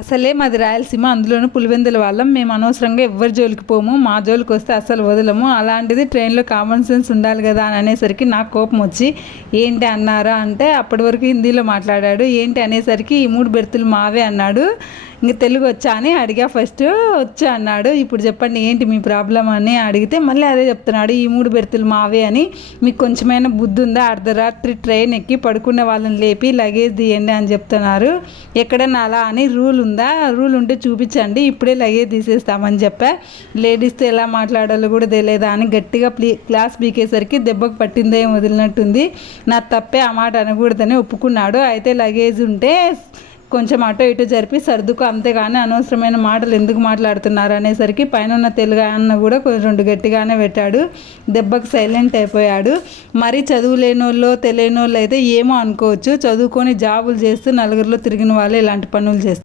అసలే మాది రాయలసీమ, అందులోనూ పులివెందుల వాళ్ళం. మేము అనవసరంగా ఎవ్వరి జోలికి పోము, మా జోలికి వస్తే అస్సలు వదలము. అలాంటిది ట్రైన్లో కామన్ సెన్స్ ఉండాలి కదా అని అనేసరికి నాకు కోపం వచ్చి, ఏంటి అన్నారా అంటే అప్పటి వరకు హిందీలో మాట్లాడాడు. ఏంటి అనేసరికి ఈ 3 బెర్తులు మావే అన్నాడు. ఇంక తెలుగు వచ్చా అని అడిగా, ఫస్ట్ వచ్చా అన్నాడు. ఇప్పుడు చెప్పండి ఏంటి మీ ప్రాబ్లం అని అడిగితే మళ్ళీ అదే చెప్తున్నాడు, ఈ 3 బెర్తులు మావే అని. మీకు కొంచెమైనా బుద్ధి ఉందా? అర్ధరాత్రి ట్రైన్ ఎక్కి పడుకునే వాళ్ళని లేపి లగేజ్ తీయండి అని చెప్తున్నారు. ఎక్కడన్నా అలా అని రూల్ ఉందా? రూల్ ఉంటే చూపించండి, ఇప్పుడే లగేజ్ తీసేస్తామని చెప్పా. లేడీస్తో ఎలా మాట్లాడాలో కూడా తెలియదా అని గట్టిగా క్లాస్ బీకేసరికి దెబ్బకు పట్టిందేం వదిలినట్టుంది. నా తప్పే, ఆ మాట అనకూడదని ఒప్పుకున్నాడు. అయితే లగేజ్ ఉంటే కొంచెం అటో ఇటో జరిపి సర్దుకు, అంతేగాని అనవసరమైన మాటలు ఎందుకు మాట్లాడుతున్నారు అనేసరికి పైన ఉన్న తెలుగు అన్న కూడా కొంచెం 2 గట్టిగానే పెట్టాడు. దెబ్బకు సైలెంట్ అయిపోయాడు. మరి చదువు లేనోళ్ళు తెలియని వాళ్ళు అయితే ఏమో అనుకోవచ్చు, చదువుకొని జాబులు చేస్తూ నలుగురిలో తిరిగిన వాళ్ళు ఇలాంటి పనులు చేస్తారు.